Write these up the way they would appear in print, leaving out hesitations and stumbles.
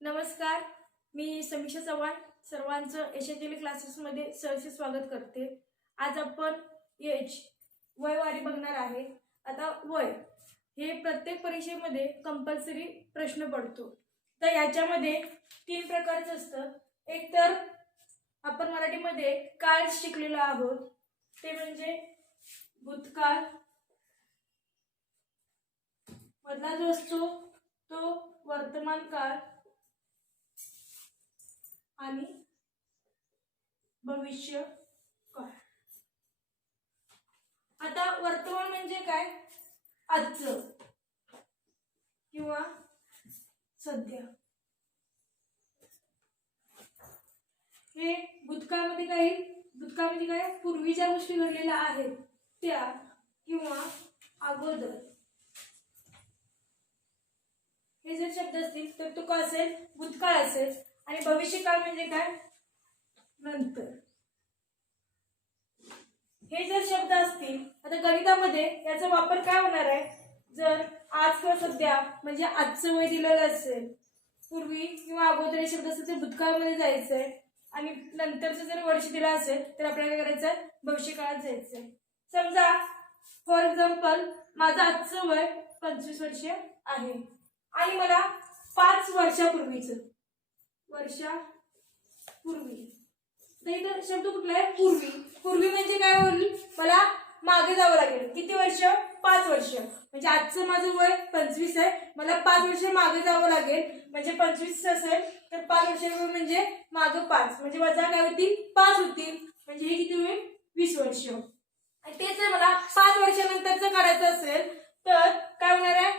नमस्कार, मी समीक्षा चव्हाण सर्वांचं एशेतील क्लासेसमध्ये सहर्ष स्वागत करते। आज आपण वयवारी बघणार आहे। आता वय हे प्रत्येक परीक्षेमध्ये कंपल्सरी प्रश्न पडतो। तर याच्यामध्ये 3 प्रकारचं असतं। एक तर आपण मराठीमध्ये काळ शिकलेलो आहोत, ते म्हणजे भूतकाळ। मधला जो असतो तो वर्तमान काळ आणि भविष्य काळ। आता वर्तमान म्हणजे काय? आजचं किंवा सध्या। हे भूतकाळमध्ये काय पूर्वीच्या गोष्टी घडलेल्या आहेत त्या किंवा अगोदर हे जर शब्द असतील तर तो काय असेल? भूतकाळ असेल। आणि भविष्यकाळ म्हणजे काय? नंतर। हे जर शब्द असतील, आता गणितामध्ये याचा वापर काय होणार आहे? जर आज किंवा सध्या म्हणजे आजचं वय दिलेलं असेल, पूर्वी किंवा अगोदर हे शब्द असेल तर भूतकाळामध्ये जायचंय आणि नंतरचं जर वर्ष दिलं असेल तर आपल्याला काय करायचं? भविष्यकाळात जायचंय। समजा फॉर एक्झाम्पल माझं आजचं वय 25 वर्ष आहे आणि मला 5 वर्षापूर्वी तर इथं शब्द कुठला आहे? पूर्वी म्हणजे काय होईल? मला मागे जावं लागेल। किती वर्ष? 5 वर्ष। म्हणजे आजचं माझं वय 25 आहे, मला 5 वर्ष मागे जावं लागेल। म्हणजे 25 असेल तर 5 वर्ष म्हणजे मागे 5 म्हणजे वजा काय होतील? 5 होतील। म्हणजे हे किती होईल? 20 वर्ष। आणि तेच जर मला 5 वर्षानंतरचं काढायचं असेल तर काय होणार आहे?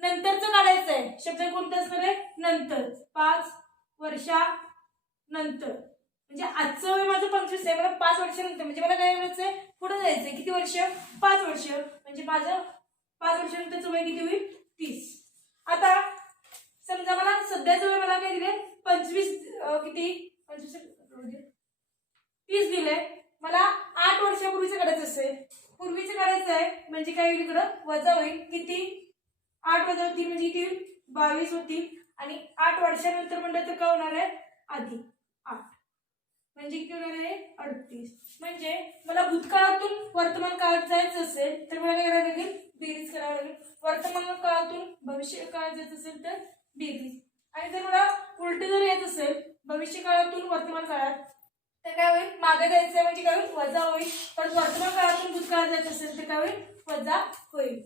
नंतरचं काढायचं आहे। शब्द कोणतं असणार आहे? नंतर। 5 वर्षानंतर म्हणजे आजचं वय माझं 25 आहे, मला 5 वर्षानंतर म्हणजे मला काय करायचंय? पुढे जायचंय। किती वर्ष? 5 वर्ष। म्हणजे माझं 5 वर्षानंतरचं वय किती होईल? 30। आता समजा मला सध्याचं वय मला काय दिले? 30 दिले। मला 8 वर्षापूर्वीचं काढायचं असेल, पूर्वीचं काढायचं आहे म्हणजे काय होईल? इकडं वजा होईल। किती? 8 वजा 3 म्हणजे किती होईल? 22 होतील। आणि 8 वर्षानंतर म्हणलं तर काय होणार आहे? अधिक 8 म्हणजे किती होणार आहे? 38। म्हणजे मला भूतकाळातून वर्तमान काळात जायचं असेल तर मला काय करावं लागेल? बेरीज करावी लागेल। वर्तमान काळातून भविष्य काळात जायचं असेल तर बेरीज। आणि जर मला उलट जर येत असेल भविष्य काळातून वर्तमान काळात तर काय होईल? मागे जायचं म्हणजे काय होईल? वजा होईल। पण वर्तमान काळातून भूतकाळात जायचं असेल तर काय होईल? वजा होईल।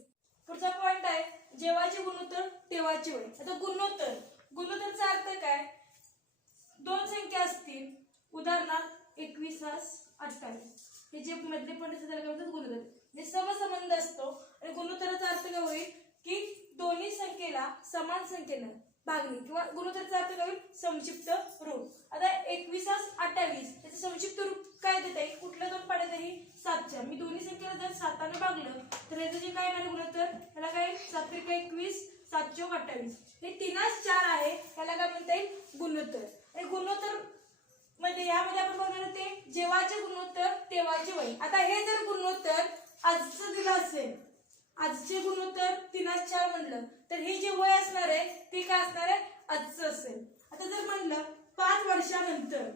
पुढचा पॉइंट आहे जेव्हाचे गुणोत्तर तेव्हाचे वय। आता गुणोत्तरचा अर्थ काय? 2 संख्या असतील, उदाहरणार्थ 21 28, हे जे मधले पॉइंट त्याला काय म्हणतात? गुणोत्तर। म्हणजे समसंबंध असतो। आणि गुणोत्तराचा अर्थ काय होईल? की दोन्ही संख्येला समान संख्येनं भागणे किंवा गुणोत्तराचा अर्थ काय होईल? संक्षिप्त रूप। आता 21 28 याचं संक्षिप्त रूप काय देता येईल? कुठल्या 2 पाड्यात आहे? 7च्या। मी दोन्ही संख्येला जर 7 ने भागलं तर याचं जे काय येणार गुणोत्तर? त्याला काय? 7 त्रिक 21 7 चौक 28 हे 3 4 आहे, त्याला काय म्हणता येईल? गुणोत्तर। आणि गुणोत्तर मध्ये यामध्ये आपण बघणार ते जेव्हाचे गुणोत्तर तेव्हाचे वय। आता हे जर गुणोत्तर आजचं दिलं असेल, आजचे गुणोत्तर 3 4 म्हणलं तर हे जे वय असणार आहे ते काय असणार आहे? आजचं असेल। आता जर म्हणलं 5 वर्षानंतर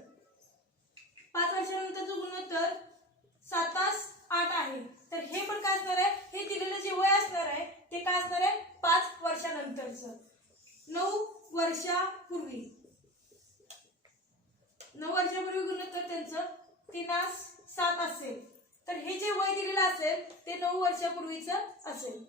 जो गुणोत्तर 7 8 आहे तर हे पण काय असणार आहे? हे दिलेलं जे वय असणार आहे ते काय असणार आहे? 5 वर्षानंतरचं। 9 वर्षापूर्वी गुणोत्तर त्यांचं 3 7 असेल तर हे जे वय दिलेलं असेल ते 9 वर्षापूर्वीचं असेल।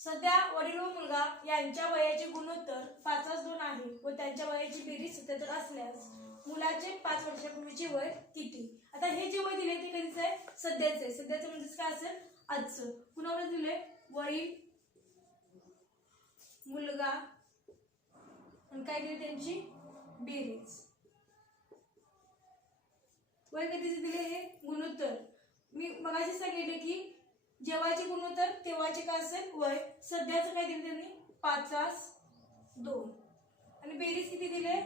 सध्या वडील व मुलगा यांच्या वयाचे गुणोत्तर 5:2 आहे व त्यांच्या वयाची बेरीज 77 असल्यास मुलाचे 5 वर्षापूर्वीचे वय किती? आता हे जे वय दिले ते कधीच आहे? सध्याचं आहे। सध्याचं म्हणजे काय असेल? आजचं। कुणाला दिले? वडील मुलगा आणि काय दिले? त्यांची बेरीज। वय कधीचे दिले? हे गुणोत्तर। मी मगाशी सांगितले की जेव्हाचे गुणोत्तर तेव्हाचे काय असेल? वय। सध्याचं काय दिले त्यांनी? 5:2 आणि बेरीज किती दिले?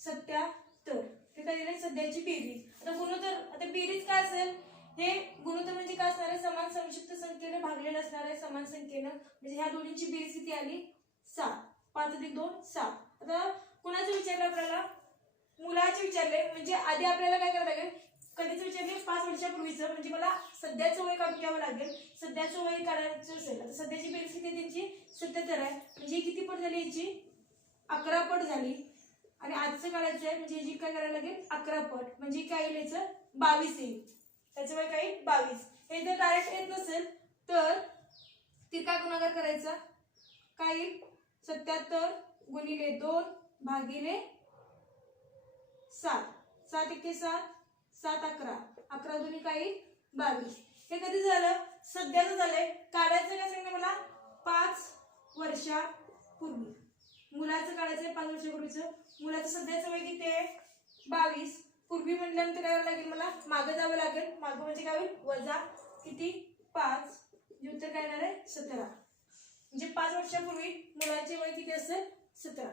77। हे काय दिले? सध्याची बेरीज। आता गुणोत्तर, आता बेरीज काय असेल? हे गुणोत्तर म्हणजे काय असणार आहे? समान संक्षिप्त संख्येने भागलेलं असणार आहे, समान संख्येनं। म्हणजे ह्या दोन्हीची बेरीज किती आली? 7। 5 अधिक 2 7. आता कुणाचं विचारलं आपल्याला? मुलाचे विचारले. म्हणजे आधी आपल्याला काय करावं लागेल? कधीच विचारले? 5 वर्षापूर्वीचं. म्हणजे मला सध्याचं वय काढून घ्यावं लागेल. सध्याचं वय काढायचं असेल आता सध्याची बेरीज किती आहे त्यांची? 77 आहे. म्हणजे किती पट झाली याची? 11 पट झाली. आणि आजचं काढायचं आहे म्हणजे याची काय करायला लागेल? 11 पट. म्हणजे काय येईल याचं? 22 येईल. त्याचं वय काय? 22. हे जर डायरेक्ट येत नसेल तर तिरका गुणाकार करायचा. काय येईल? 77 गुणिले 2 भागिले 7. 7 एके 7, 7 11. 11 दुनी काय येईल? 22. हे कधी झालं? सध्याचं झालंय. काढायचं काय सांगितलं मला? 5 वर्षापूर्वी. मुलाचं काढायचंय 5 वर्षापूर्वीचं. मुलाचं सध्याचं वय किती आहे? 22. पूर्वी म्हटल्यानंतर काय करावं लागेल? मला मागं जावं लागेल. मागं म्हणजे काय होईल? वजा किती? 5. उत्तर काय येणार आहे? 17. म्हणजे 5 वर्षापूर्वी मुलाचे वय किती असेल? 17.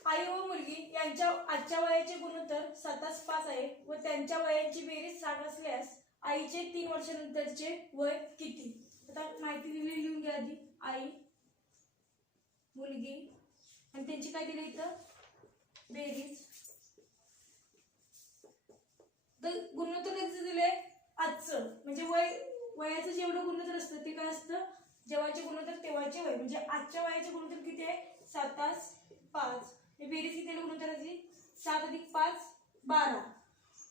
आई व मुलगी यांच्या आजच्या वयाचे गुणोत्तर 7:5 आहे व त्यांच्या वयांची बेरीज 60 असल्यास आईचे 3 वर्षानंतरचे वय किती? आता माहिती दिली लिहून घ्या आधी. आई, मुलगी आणि त्यांची काय दिली इथं? बेरीज. तर गुणोत्तर कधी दिले? आजचं. म्हणजे वयाचं जेवढं गुणोत्तर असतं ते काय असतं? जेव्हाचे गुणोत्तर तेव्हाचे वय. म्हणजे आजच्या वयाचे गुणोत्तर किती आहे? 7:5. बेरीज किती आहे गुणोत्तराची? 7 अधिक 5 12.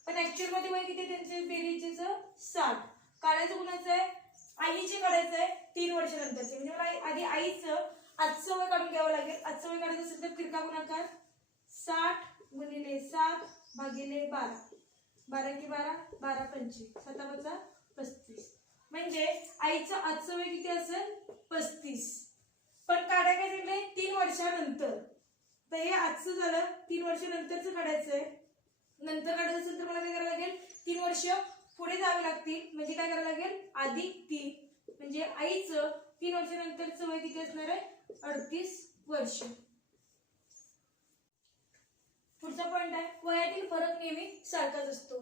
पण ऍक्च्युअल मध्ये वय किती त्यांचे बेरीजचं? 60. काढायचं कुणाचं आहे? आईचे काढायचं आहे 3 वर्षानंतरचे. म्हणजे मला आधी आईचं आजचं वय काढून घ्यावं लागेल. आजचं वय काढायचं असेल तर तिरका गुणाकार 60 गुणिले 7 भागिले 12. 12 की 12 12 25. 7 35. म्हणजे आईचं आजचं वय किती असेल? 35. पण काढायला काय दिलंय? 3 वर्षानंतर. तर हे आजचं झालं. 3 वर्षानंतरचं काढायचंय. नंतर काढायचं असेल तर मला काय करावं लागेल? 3 वर्ष पुढे जावे लागतील. म्हणजे काय करावं लागेल? अधिक 3. म्हणजे आईचं 3 वर्षानंतरचं वय किती असणार आहे? 38 वर्ष. पुढचा पॉइंट आहे वयातील फरक नेहमी सारखाच असतो.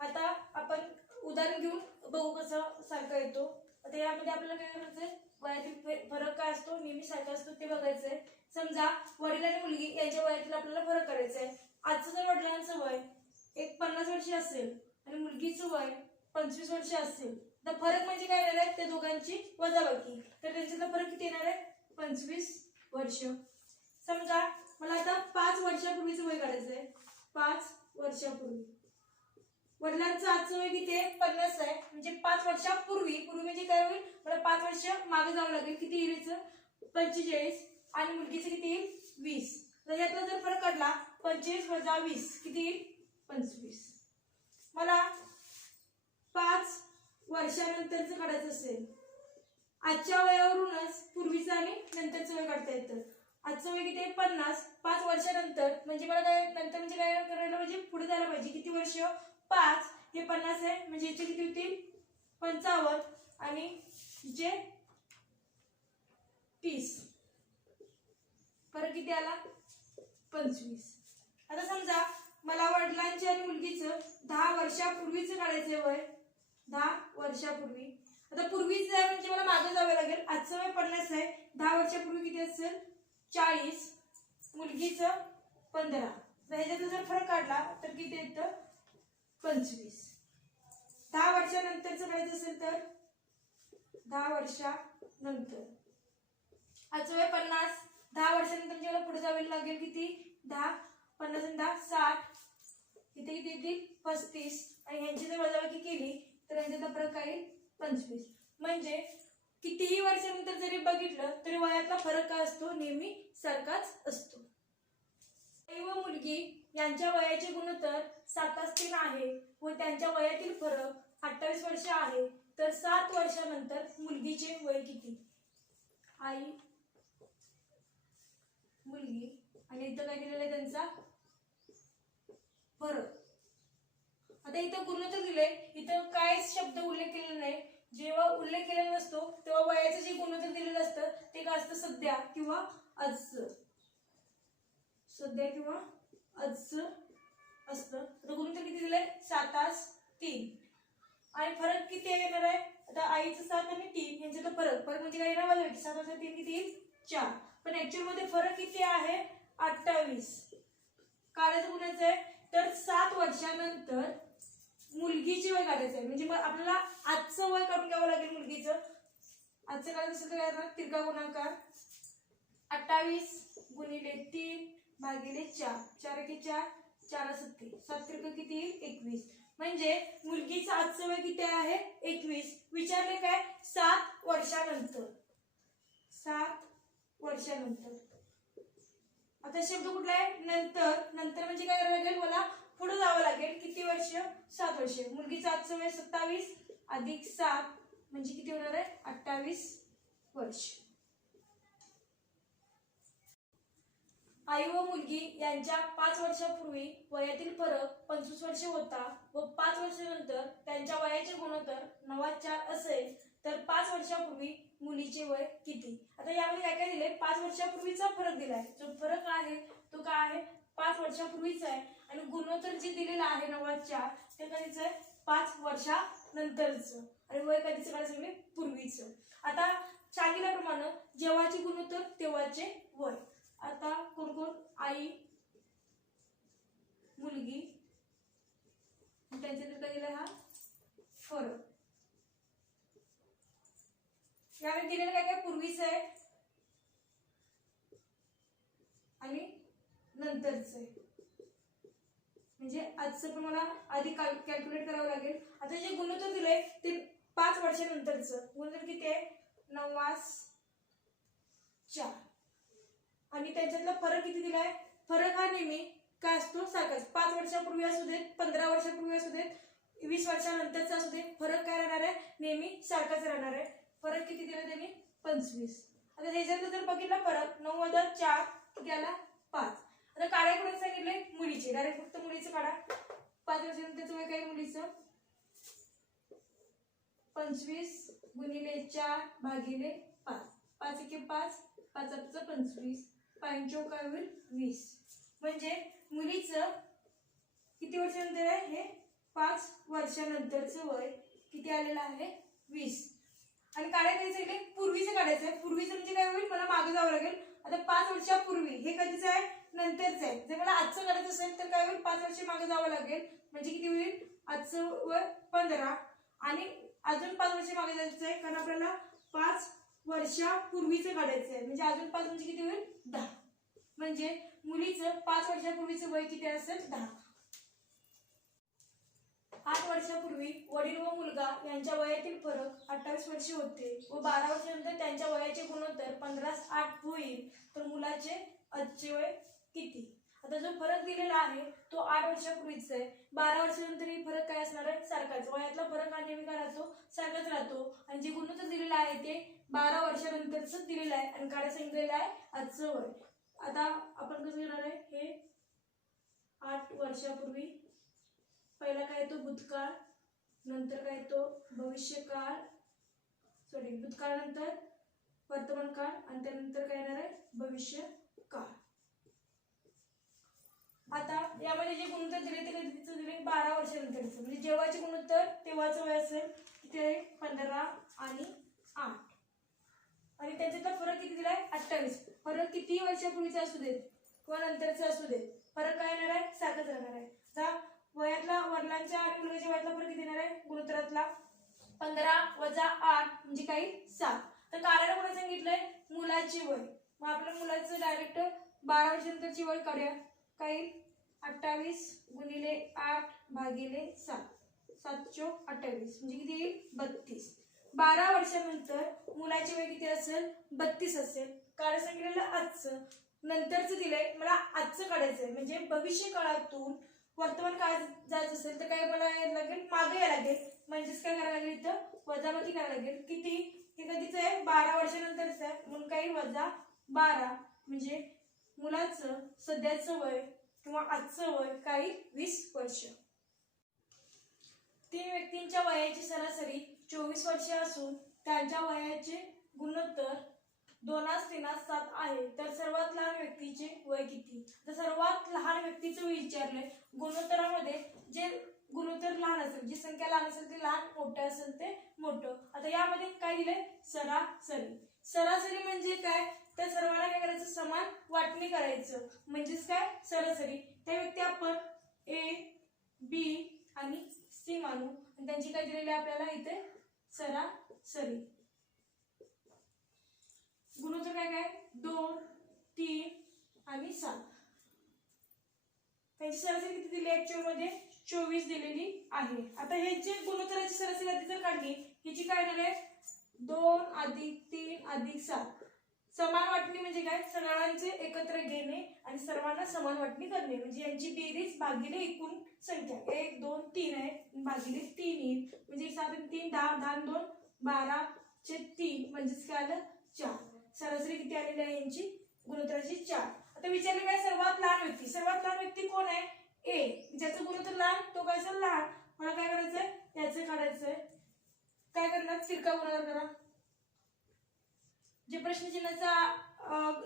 आता आपण उदाहरण घेऊन बघू कसं सारखा येतो. आता यामध्ये आपल्याला काय करायचंय? वयातील फरक काय असतो? नेहमी सारखा असतो ते बघायचंय. समजा वडील आणि मुलगी यांच्या वयातील आपल्याला फरक करायचा आहे. आजचं जर वडिलांचं वय एक 50 वर्ष असेल आणि मुलगीचं वय 25 वर्ष असेल तर फरक म्हणजे काय येणार आहे? त्या दोघांची वजाबाकी. तर त्यांच्यातला फरक किती येणार आहे? 25 वर्ष. समजा मला आता 5 वर्षापूर्वीचं वय काढायचं आहे. 5 वर्षापूर्वी वडिलांचं आजचं वय किती आहे? 50 आहे. म्हणजे 5 वर्षापूर्वी. पूर्वी म्हणजे काय होईल? मला 5 वर्ष मागे जावं लागेल. किती येईल? 45. आणि मुलगीचं किती येईल? 20. तर यातला जर फरक काढला 25 वजा 20 किती येईल? 25. मला 5 वर्षानंतरचं काढायचं असेल. आजच्या वयावरूनच पूर्वीचं आणि नंतरचं वय काढता येतं. आजचं वय किती आहे? 50. 5 वर्षानंतर म्हणजे मला काय नंतर म्हणजे काय करायला पाहिजे? पुढे जायला पाहिजे. किती वर्ष? 5. हे 50 आहे म्हणजे याचे किती होतील? 55. आणि जे 30. फरक किती आला? 25. आता समजा मला वडिलांच्या आणि मुलगीचं 10 वर्षापूर्वीचं काढायचं वय. 10 वर्षापूर्वी. आता पूर्वीचं आहे म्हणजे मला मागे जावं लागेल. आजचं वय 50 आहे. 10 वर्षापूर्वी किती असेल? 40. मुलगीचं 15. तर ह्याच्यात जर फरक काढला तर किती येतं? 25. 10 वर्षानंतरचं काढायचं असेल तर 10 वर्षानंतर. आजचं वय 50. 10 वर्षानंतर जेव्हा पुढे जावे लागेल किती? 10. 50 आणि 10 60. इथे किती येतील? 35. आणि ह्यांची जर वजाबाकी केली तर यांच्यातला फरक काय येईल? 25. म्हणजे कितीही वर्षानंतर जरी बघितलं तरी वयातला फरक काय असतो? नेहमी सारखाच असतो. आई व मुलगी यांच्या वयाचे गुणोत्तर 7:3 आहे व त्यांच्या वयातील फरक 28 वर्ष आहे. तर 7 वर्षानंतर मुलगीचे वय किती? आई, मुलगी आणि इथं काय दिलेलं आहे त्यांचा फरक. आता इथं गुणोत्तर दिले. इथं काय शब्द उल्लेख केलेला नाही. जेव्हा उल्लेख केलेला नसतो तेव्हा वयाचं जे गुणोत्तर दिलेलं असतं ते काय असतं? सध्या किंवा आजचं. सध्या किंवा आजचं असतं. आता गुणोत्तर किती दिलंय? 7:3. आणि फरक किती येणार आहे? आता आईचं 7 आणि 3 यांच्यातला फरक म्हणजे काय येणार? 7 किती येईल? 4. पण ऍक्च्युअल मध्ये फरक किती आहे 28. काढायचं कुणाचं आहे तर 7 वर्षानंतर मुलगीची वय काढायचं आहे. म्हणजे मग आपल्याला आजचं वय काढून घ्यावं लागेल मुलगीचं. आजचं काढायचं असेल तर काय करणार तिरका गुणाकार 28 गुणिले 3 भागिले 4. 4 एके 4 4 7 7 त्रिक किती येईल 21. म्हणजे मुलगीचं आजचं वय किती आहे 21. विचारले काय 7 वर्षानंतर. 7 वर्षानंतर. आता शब्द कुठला आहे नंतर. नंतर म्हणजे काय करावं लागेल मला पुढे जावं लागेल. किती वर्ष 7 वर्ष. मुलगीचं आजचं वय 27 अधिक 7 म्हणजे किती होणार आहे 28 वर्ष. आई व मुलगी यांच्या 5 वर्षापूर्वी वयातील फरक 25 वर्ष होता व 5 वर्षानंतर त्यांच्या वयाचे गुणोत्तर 9:4 असेल तर 5 वर्षापूर्वी मुलीचे वय किती. आता यामध्ये काय काय दिले 5 वर्षापूर्वीचा फरक दिलाय. जो फरक आहे तो काय आहे 5 वर्षापूर्वीचा आहे आणि गुणोत्तर जे दिलेलं आहे 9:4 ते कधीच आहे 5 वर्षानंतरचं आणि वय कधीच काय सांगितले पूर्वीचं. आता सांगितल्याप्रमाणे जेव्हाचे गुणोत्तर तेव्हाचे वय. आता कोण कोण आई मुलगी त्यांच्यात काय दिला हा फरक. यावेळी दिलेलं काय काय पूर्वीचं आहे आणि नंतरचं आहे. म्हणजे आजचं पण मला आधी कॅल्क्युलेट करावं लागेल. आता जे गुणोत्तर दिलंय ते 5 वर्षानंतरचं गुणोत्तर किती आहे 9:4 आणि त्याच्यातला फरक किती दिलाय. फरक हा नेहमी काय असतो सारखाच. 5 वर्षापूर्वी असू देत 15 वर्षापूर्वी असू देत 20 वर्षानंतरचा असू दे फरक काय राहणार आहे नेहमी सारखाच राहणार आहे. फरक किती दिला त्यांनी 25. आता ह्याच्यातलं जर बघितला फरक 9:4 किती आला 5. आता काढाय कुठे सांगितले मुलीचे. डायरेक्ट फक्त मुलीचं काढा. 5 वर्षानंतरचं वय काय मुलीचं 25 गुणिले 4 भागिले 5. 5 एके 5 5 25 5 काय होईल 20. म्हणजे मुलीचं किती वर्षानंतर आहे हे 5 वर्षानंतरचं वय किती आलेलं आहे 20. आणि काढायचं आहे पूर्वीचं काढायचं आहे. पूर्वीचं म्हणजे काय होईल मला मागे जावं लागेल. आता 5 वर्षापूर्वी हे कधीच आहे नंतरचं आहे. जर मला आजचं काढायचं असेल तर काय होईल 5 वर्ष मागे जावं लागेल. म्हणजे किती होईल आजचं वय 15 आणि अजून 5 वर्ष मागे जायचं आहे कारण आपल्याला 5 वर्षापूर्वीचं काढायचं आहे. म्हणजे अजून 5 म्हणजे किती होईल 10. म्हणजे मुलीचं 5 वर्षापूर्वीचं वय किती असेल 10. 8 वर्षापूर्वी वडील व मुलगा यांच्या वयातील फरक 28 वर्षे होते व 12 वर्षानंतर त्यांच्या वयाचे गुणोत्तर 15:8 होईल तर मुलाचे आजचे वय किती. आता जो फरक दिलेला आहे तो 8 वर्षापूर्वीचा आहे. 12 वर्षानंतर फरक काय असणार आहे सारखाच. वयातला फरक हा नेहमी काय राहतो सारखाच राहतो आणि जे गुणोत्तर दिलेलं आहे ते 12 वर्षानंतरच दिलेलं आहे आणि काय सांगितलेलं आहे आजचं वय. आता आपण कसं घेणार आहे हे 8 वर्षापूर्वी. पहिला काय तो भूतकाळ नंतर काय तो भविष्यकाळ भूतकाळ नंतर वर्तमान काळ आणि त्यानंतर काय येणार आहे भविष्यकाळ. आता यामध्ये जे गुणोत्तर दिले ते कधीचं दिले 12 वर्षानंतरचं. म्हणजे जेव्हाचे गुणोत्तर तेव्हाचं वय असेल ते 15 आणि 8 आणि त्यांच्यातला फरक किती दिलाय 28. फरक किती वर्षापूर्वीचा असू देत किंवा नंतरचा असू देत फरक काय येणार आहे सारखाच राहणार आहे. आता वयातला वडिलांच्या आणि मुलाच्या वयातला फरक किती येणार आहे गुणोत्तरातला 15 वजा 8 म्हणजे काही 7. तर काढायला कोणी सांगितलंय मुलाची वय. मग आपल्या मुलाचं डायरेक्ट 12 वर्षानंतरची वय काढूया. काही 28 गुणिले 8 भागिले 7 7 चोक 28 म्हणजे किती येईल 32. 12 वर्षानंतर मुलाची वय किती असेल 32 असेल. काढायला सांगितलेलं आजचं. नंतरचं दिलंय मला आजचं काढायचंय. म्हणजे भविष्य काळातून वर्तमान काळात जायचं असेल तर काय मला यायला लागेल मागे यायला लागेल. म्हणजेच काय करायला लागेल इथं वजाबाकी करायला लागेल. किती हे कधीच आहे 12 वर्षानंतरच आहे म्हणून काही वजा 12 म्हणजे मुलाचं सध्याचं वय किंवा आजचं वय काही 20 वर्ष. 3 व्यक्तींच्या वयाची सरासरी 24 वर्ष असून त्यांच्या वयाचे गुणोत्तर 2:3:7 आहे तर सर्वात लहान व्यक्तीचे वय किती. तर सर्वात लहान व्यक्तीचं विचारलंय. गुणोत्तरामध्ये जे गुणोत्तर लहान असेल जी संख्या लहान असेल ते लहान मोठं असेल ते मोठं. आता यामध्ये काय दिलंय सरासरी. सरासरी म्हणजे काय त्या सर्वांना काय करायचं, समान वाटणी करायचं, म्हणजेच काय सरासरी. त्या व्यक्ती आपण ए बी आणि सी मानू आणि त्यांची काय दिलेली आपल्याला इथे सरासरी. गुणोत्तर काय काय 2 3 आणि 7. त्यांची सरासरी किती दिली ऍक्च्युअल मध्ये 24 दिलेली आहे. आता हे जे गुणोत्तराची सरासरी आधी जर काढली हिची काय येणार आहे 2 + 3 + 7. समान वाटणी म्हणजे काय, सगळ्यांचे एकत्र घेणे आणि सर्वांना समान वाटणी करणे, म्हणजे यांची बेरीज भागिले एकूण संख्या 1 2 3 आहे भागिले 3 येईल, म्हणजे 7 आणि 3 10, 10 आणि 2 12/3 म्हणजेच काय आलं 4. सरासरी किती आलेली आहे यांची गुणोत्तराची 4. आता विचारले काय सर्वात लहान व्यक्ती, सर्वात लहान व्यक्ती कोण आहे ए, ज्याचं गुणोत्तर लहान तो काय असेल लहान. मला काय करायचंय त्याचं काढायचंय, काय करणार तिरका गुणाकार करा. जे प्रश्नचिन्हाचा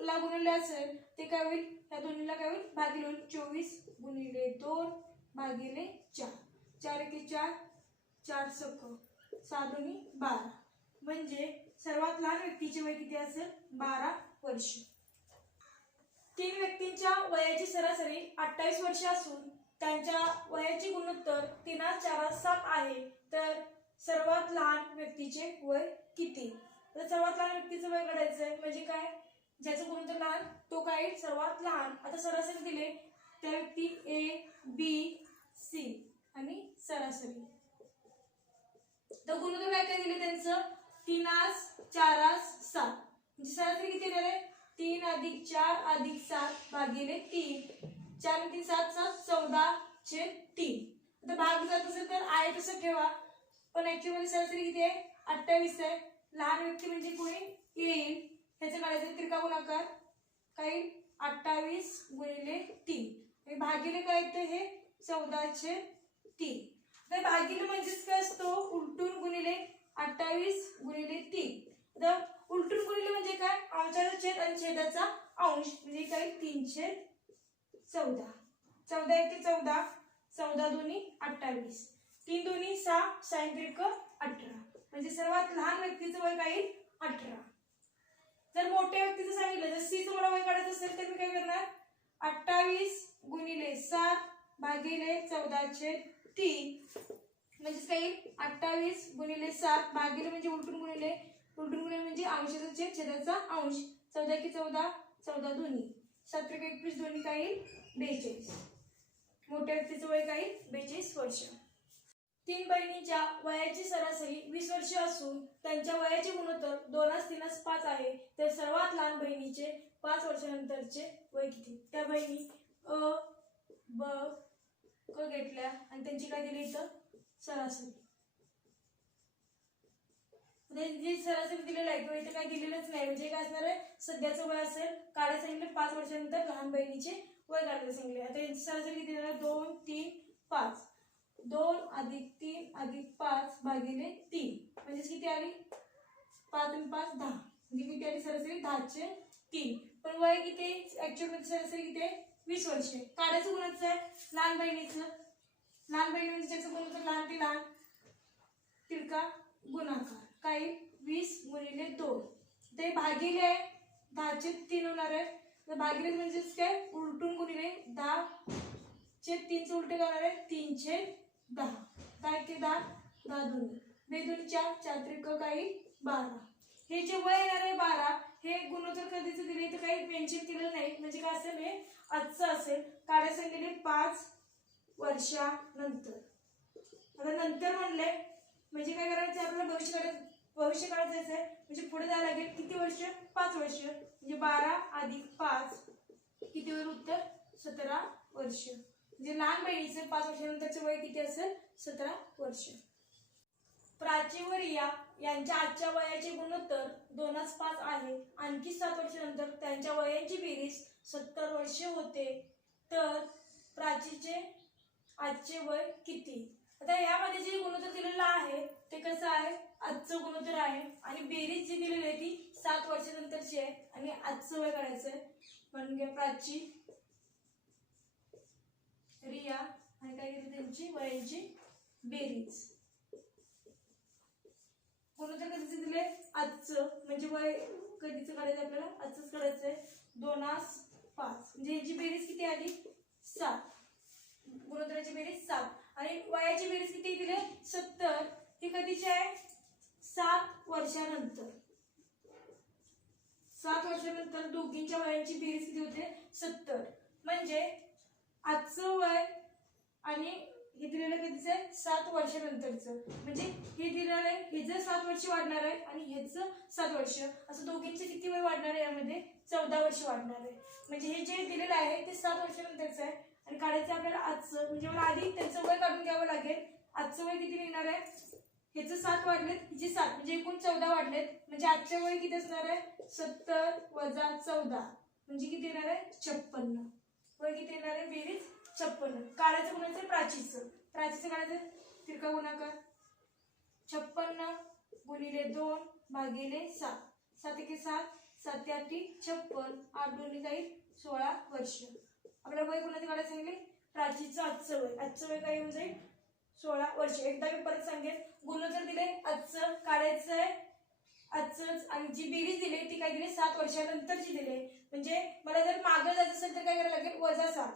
ला गुणिले असेल ते काय होईल, त्या दोन्हीला काय होईल भागिले होईल. 24 × 2 भागिले 4, 4 × 4 4 सक 6 × 2 12, म्हणजे सर्वात लहान व्यक्तीचे वय किती असेल 12 वर्ष. 3 व्यक्तींच्या वयाची सरासरी 28 वर्ष असून त्यांच्या वयाची गुणोत्तर 3:4:7 आहे, तर सर्वात लहान व्यक्तीचे वय किती. तर सर्वात लहान व्यक्तीचं वय काढायचंय, म्हणजे काय ज्याचं गुणोत्तर लहान तो काय सर्वात लहान. आता सरासरी दिले त्या व्यक्ती ए बी सी आणि सरासरी. तर गुणोत्तर काय काय दिले त्यांचं 3:4:7, म्हणजे सरासरी किती येणार आहे 3 + 4 + 7 भागिले 3, 4 आणि 3 7 7 14/3. आता भाग जात असेल तर आहे तसं ठेवा, पण ऍक्च्युअली मध्ये सरासरी किती आहे 28 आहे. लहान व्यक्ती म्हणजे कोणी येईल ह्याचं काढायचं त्रिका गुणाकार, काय 28 × 3 आणि भागिले काय येतं हे 14/3. तर भागिले म्हणजेच काय असतो उलटून गुणिले 28 × 3. आता उलटून गुणिले म्हणजे काय अंशाचा छेद आणि छेदाचा अंश, म्हणजे काय 3/14. 14 × 14 14 2 28, 3 2 6 6 त्रिक 18, म्हणजे सर्वात लहान व्यक्तीचं वय काय 18. जर मोठ्या व्यक्तीचं सांगितलं जर सी चं मला वय काढायचं असेल तर मी काय करणार 28 × 7 भागिले 14/3, म्हणजे काय 28 × 7 भागिले म्हणजे उलटून गुणिले म्हणजे अंशाचा छेद छेदाचा अंश, 14 × 14 14 2 7 त्रिक 21 दोन्ही काय 42. मोठ्या व्यक्तीचं वय काय 42 वर्ष. 3 बहिणींच्या वयाची सरासरी 20 वर्ष असून त्यांच्या वयाचे गुणोत्तर 2:3:5 आहे, तर सर्वात लहान बहिणीचे 5 वर्षानंतरचे वय किती. त्या बहिणी अ ब क घेतल्या आणि त्यांची काय दिली इथं सरासरी. जी सरासरी दिलेलं आहे किंवा इथे काय दिलेलंच नाही, म्हणजे काय असणार आहे सध्याचं वय असेल काढायला सांगितलं 5 वर्षानंतर लहान बहिणीचे वय काढायला सांगितले. आता यांची सरासरी किती देणार 2 3 5, 2 + 3 + 5 भागिले 3, म्हणजे किती आली 5 आणि 5 10, म्हणजे किती आली सरासरी 10/3. पण वय किती ऍक्च्युअल मध्ये सरासरी किती आहे 20 वर्ष. काढायचं गुणाचं आहे लहान बहिणीचं, लहान बहिणी म्हणजे ज्याचं गुणोत्तर लहान ते लहान तिरका गुणाकार काय 20 × 2, ते भागिले 10/3 होणार आहे. तर भागिले म्हणजेच काय उलटून गुणिले 10/3 उलटे करणार आहे 3/10, 10 × 10 10 2 2 4 4 त्रिक काही 12. हे जे वय येणार आहे 12 हे गुणोत्तर कधीच दिले तर काही मेन्शन केलेलं नाही, म्हणजे काय असेल हे आजचं असेल. काढायला सांगितले 5 वर्षानंतर. आता नंतर म्हणले म्हणजे काय करायचं आपल्याला भविष्य काळात जायचं आहे, म्हणजे पुढे जायला लागेल किती वर्ष 5 वर्ष, म्हणजे 12 + 5 किती होईल उत्तर 17 वर्ष. म्हणजे लहान बहिणीचे 5 वर्षानंतरचे वय किती असेल 17 वर्ष. प्राची व रिया यांच्या आजच्या वयाचे गुणोत्तर 2:5 आहे. आणखी 7 वर्षानंतर त्यांच्या वयांची बेरीज 70 वर्ष होते, तर प्राचीचे आजचे वय किती. आता यामध्ये जे गुणोत्तर दिलेलं आहे ते कसं आहे आजचं गुणोत्तर आहे आणि बेरीज जी दिलेली आहे ती 7 वर्षानंतरची आहे आणि आजचं वय काढायचं आहे. म्हणजे प्राची रिया आणि काय केली त्यांची वयांची बेरीज. गुणोत्तर कधीचे दिले आजचं म्हणजे वय कधीच काढायचं आपल्याला, आजच काढायचं आहे. 2 5 म्हणजे ह्याची बेरीज किती आली 7, गुणोत्तराची बेरीज 7. आणि वयाची बेरीज किती दिली 70, ती कधीची आहे 7 वर्षानंतर. 7 वर्षानंतर दोघींच्या वयांची बेरीज किती होते 70. म्हणजे आजचं वय आणि हे दिलेलं कधीच आहे 7 वर्षानंतरचं. म्हणजे हे दिलेलं आहे ह्याचं 7 वर्ष वाढणार आहे आणि ह्याचं 7 वर्ष, असं दोघींचे किती वय वाढणार आहे यामध्ये 14 वर्ष वाढणार आहे. म्हणजे हे जे दिलेलं आहे ते 7 वर्षानंतरचं आहे आणि काढायचं आपल्याला आजचं. म्हणजे मला आधी त्यांचं वय काढून घ्यावं लागेल. आजचं वय किती निघणार आहे, ह्याचं 7 वाढलेत, हिचे 7 म्हणजे एकूण 14 वाढलेत. म्हणजे आजच्या वय किती असणार आहे 70 वजा 14 म्हणजे किती येणार आहे 56. वय किती येणार आहे बेरीज 56. काढायचं कोणाचं प्राचीचं, प्राचीचं काढायचं तिरका गुणाकार 56 गुणिले 2 भागिले 7, 7 एके 7, 7 8 56, 8 2 काही 16 वर्ष. आपल्याला वय कोणाचं काढायचं सांगितले प्राचीचं आजचं वय. आजचं वय काय येऊन जाईल 16 वर्ष. एकदा मी परत सांगेन, गुणोत्तर दिले आजचं काढायचं आहे आजच आणि जी बेरीज दिली ती काय दिली 7 वर्षानंतरची दिली. म्हणजे मला जर मागं जायचं असेल तर काय करायला लागेल वजा 7.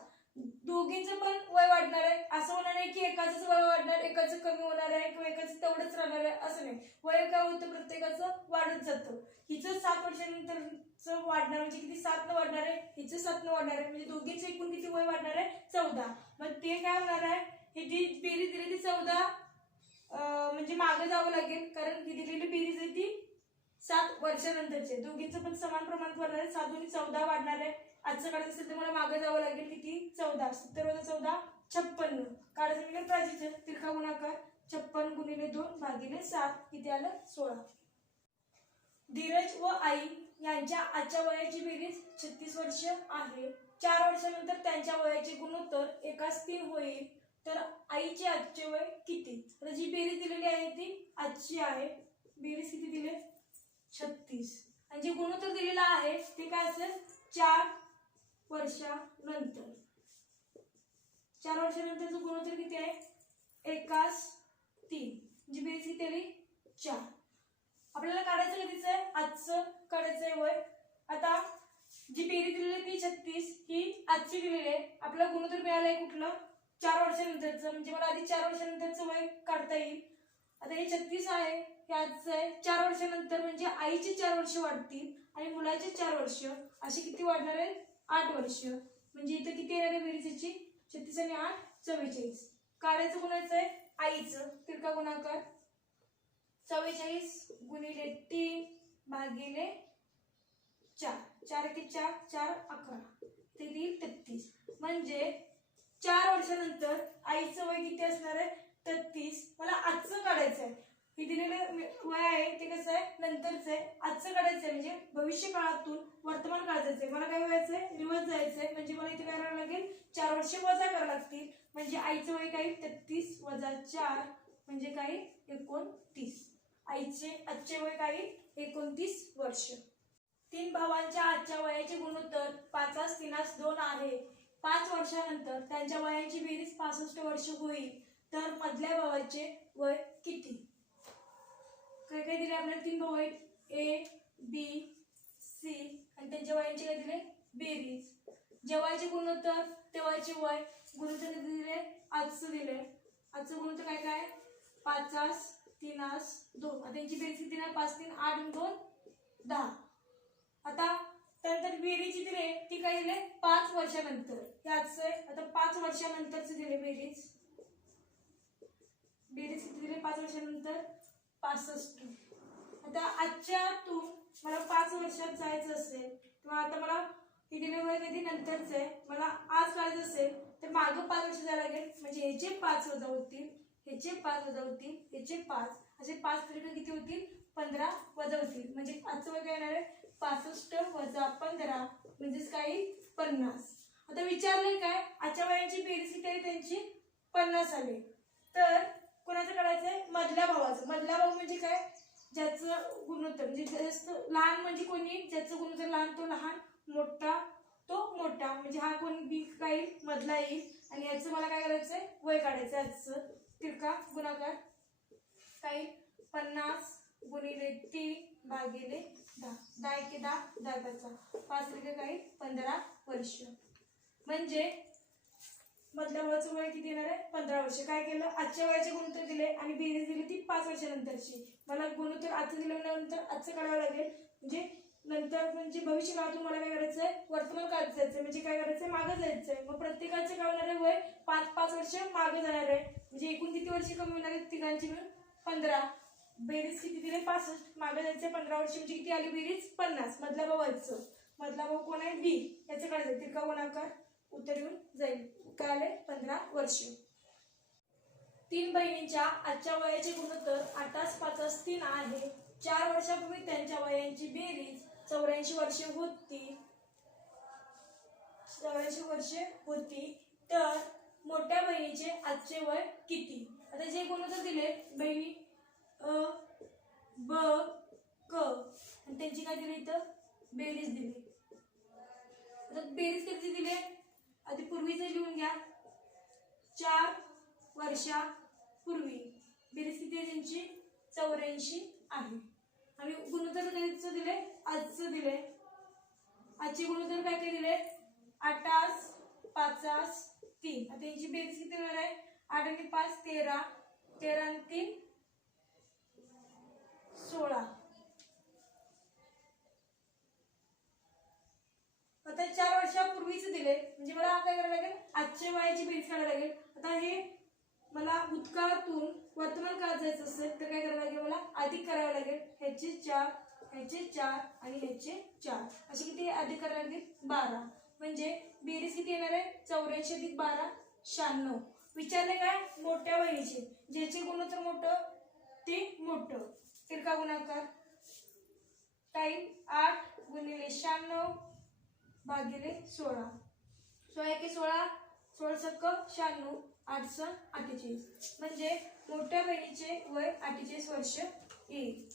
दोघींचं पण वय वाढणार आहे, असं होणार नाही की एकाच वय वाढणार एकाचं कमी होणार आहे किंवा एकाचं तेवढंच राहणार आहे, असं नाही. वय काय होतं प्रत्येकाचं वाढत जातं. हिचं 7 वर्षानंतरचं वाढणार म्हणजे किती 7 न वाढणार आहे, हिचं 7 न वाढणार आहे. म्हणजे दोघींचं एकूण किती वय वाढणार आहे 14. मग ते काय होणार आहे ही जी बेरीज दिली ती 14 म्हणजे मागं जावं लागेल कारण ही दिलेली बेरीज आहे ती 7 वर्षानंतरचे. दोघींचं पण समान प्रमाणात वाढणार आहे, 7 दुनी 14 वाढणार आहे. आजचं काढायचं असेल तर मला मागं जावं लागेल किती 14, 70 वजा 14 56. काढायचं म्हणजे प्राचीचं तिरका गुणाकार 56 गुणिले 2 भागिले 7 किती आलं 16. धीरज व आई यांच्या आजच्या वयाची बेरीज 36 वर्ष आहे. 4 वर्षानंतर त्यांच्या वयाचे गुणोत्तर 1:3 होईल. तर आईचे आजचे वय किती. आता जी बेरीज दिलेली आहे ती आजची आहे. बेरीज किती दिले 36 आणि जे गुणोत्तर दिलेलं आहे ते काय असेल 4 वर्षानंतर. 4 वर्षानंतरचं गुणोत्तर किती आहे 1:3. जी बेरीज किती आली 4. आपल्याला काढायचं कधीच आहे आजचं काढायचं आहे वय. आता जी बेरीज दिलेली ती 36 ही आजची दिलेली आहे. आपल्याला गुणोत्तर मिळालं आहे कुठलं 4 वर्षानंतरचं. म्हणजे मला आधी 4 वर्षानंतरचं वय काढता येईल. आता हे 36 आहे हे आजचं आहे. 4 वर्षानंतर म्हणजे आईचे 4 वर्ष वाढतील आणि मुलाचे 4 वर्ष असे किती वाढणार आहेत 8 वर्ष. म्हणजे इथं किती येणार आहे बेरीजची 36 आणि 8 44. काढायचं कोणाचं आहे आईचं तिरका गुणाकार 44 गुणिले 3 भागिले 4, 4 एके 4, 4 11 ते देईल 33. म्हणजे 4 वर्षानंतर आईचं वय किती असणार आहे 33. मला आजचं काढायचं आहे. हे दिलेलं वय आहे ते कसं आहे नंतरचं आहे. आजचं काढायचं आहे म्हणजे भविष्य काळातून वर्तमान काळात जायचं आहे. मला काय व्हायचं आहे रिवर्स जायचं आहे. म्हणजे मला इथे काय करावं लागेल 4 वर्ष वजा करावं लागतील. म्हणजे आईचं वय काय 33 वजा 4 म्हणजे काय 29. आईचे आजचे वय काय 29 वर्ष. 3 भावांच्या आजच्या वयाचे गुणोत्तर 5:3:2 आहे. 5 वर्षानंतर त्यांच्या वयाची बेरीज 65 वर्ष होईल. तर मधल्या भावाचे वय किती. काय काय दिले आपल्याला 3 भाऊ आहेत ए बी सी आणि त्यांच्या वयांचे काय दिले बेरीज. जेव्हाचे गुणोत्तर तेव्हाचे वय. गुणोत्तर दिले आजचं दिले. आजचं गुणोत्तर काय काय 5:3:2. आता त्यांची बेरीज किती ना 5 3 8 2 10. आता त्यानंतर बेरीज दिले ती काय दिले 5 वर्षानंतर. हे आजचं आहे. आता 5 वर्षानंतरचे दिले बेरीज. बेरीज किती दिले 5 वर्षानंतर 65. आता आजच्यातून मला 5 वर्षात जायचं असेल किंवा आता मला हे दिले वय कधी नंतरचं आहे मला आज काढायचं असेल तर मागं 5 वर्ष जायला लागेल. म्हणजे ह्याचे 5 वजा होतील ह्याचे 5 वजा होतील ह्याचे 5 असे 5 तरी किती होतील 15 वजा होतील. म्हणजे आजचं वय काय येणार आहे 65 वजा 15 म्हणजेच काही 50. आता विचारलंय काय आजच्या वयाची बेरीज किती आहे त्यांची 50 आली. तर कोणाचं काढायचंय मधल्या भावाचं. मधला भाऊ म्हणजे काय ज्याचं गुणोत्तर म्हणजे जास्त लहान म्हणजे कोणी ज्याचं गुणोत्तर लहान तो लहान मोठा तो मोठा. म्हणजे हा कोण बी काही मधला येईल आणि याचं मला काय करायचंय वय काढायचं. आजचं तिरका गुणाकार काही 50 गुणिले 3 भागिले 10. 10 एके 10, 10 पाचा 5 त्रिके काही 15 वर्ष. म्हणजे मधल्या भावाचं वय किती येणार आहे? 15 वर्ष. काय केलं? आजच्या वयाचे गुणोत्तर दिले आणि बेरीज दिली ती 5 वर्षानंतरची. मला गुणोत्तर आजचं दिल्यानंतर आजचं काढावं लागेल. म्हणजे नंतर म्हणजे भविष्य काळातून मला काय करायचं आहे? वर्तमान काळात जायचंय. म्हणजे काय करायचंय? मागं जायचंय. मग प्रत्येकाचे काय होणार आहे? वय 5-5 वर्ष मागं जाणार आहे. म्हणजे एकूण किती वर्ष कमी होणार आहेत तिघांची मिळून? 15. बेरीज किती दिले? 65. मागे जायचंय 15 वर्ष. म्हणजे किती आली बेरीज? 50. मधल्या भावाचं. मधला भाऊ कोण आहे? बी. याचं काढायचं. तिरका गुणाकार उत्तर येऊन जाईल. काय आले? 15 वर्ष. 3 बहिणींच्या आजच्या वयाचे गुणोत्तर 8-5-3 आहे. 4 वर्षापूर्वी त्यांच्या वयांची बेरीज 84 वर्षे होती. 84 वर्षे होती. तर मोठ्या बहिणीचे आजचे वय किती? आता जे गुणोत्तर दिले बहिणी अ ब क आणि त्यांची काय दिली? इथं बेरीज दिली. आता बेरीज किती दिली? आधी पूर्वीचं लिहून घ्या. 4 वर्षापूर्वी बेरीज किती आहे त्यांची? 84 आहे. आणि गुणोत्तर त्याचं दिले आजचं दिले. आजचे गुणोत्तर काय काय दिले? 8-5-3. आता यांची बेरीज किती होणार आहे? 8 आणि 5 13, 13 आणि 3 16. आता 4 वर्षापूर्वीच दिले म्हणजे मला काय करायला लागेल? आजच्या वयाची बेरीज काढायला लागेल. आता हे मला भूतकाळातून वर्तमान काळात जायचं असेल तर काय करायला लागेल? मला अधिक करावं लागेल. ह्याचे 4, ह्याचे 4 आणि ह्याचे 4 असे किती अधिक करायला लागेल? 12. म्हणजे बेरीज किती येणार आहे? 84 अधिक 12 96. विचारले काय? मोठ्या बहिणीचे. ज्याचे गुणोत्तर मोठं ते मोठं. तिरका गुणाकार टाईम 8 गुणिले 96 भागिले 16. 16 एके 16, 16 सक्क 96, 8 स 48. म्हणजे मोठ्या बहिणीचे वय 48 वर्ष येईल.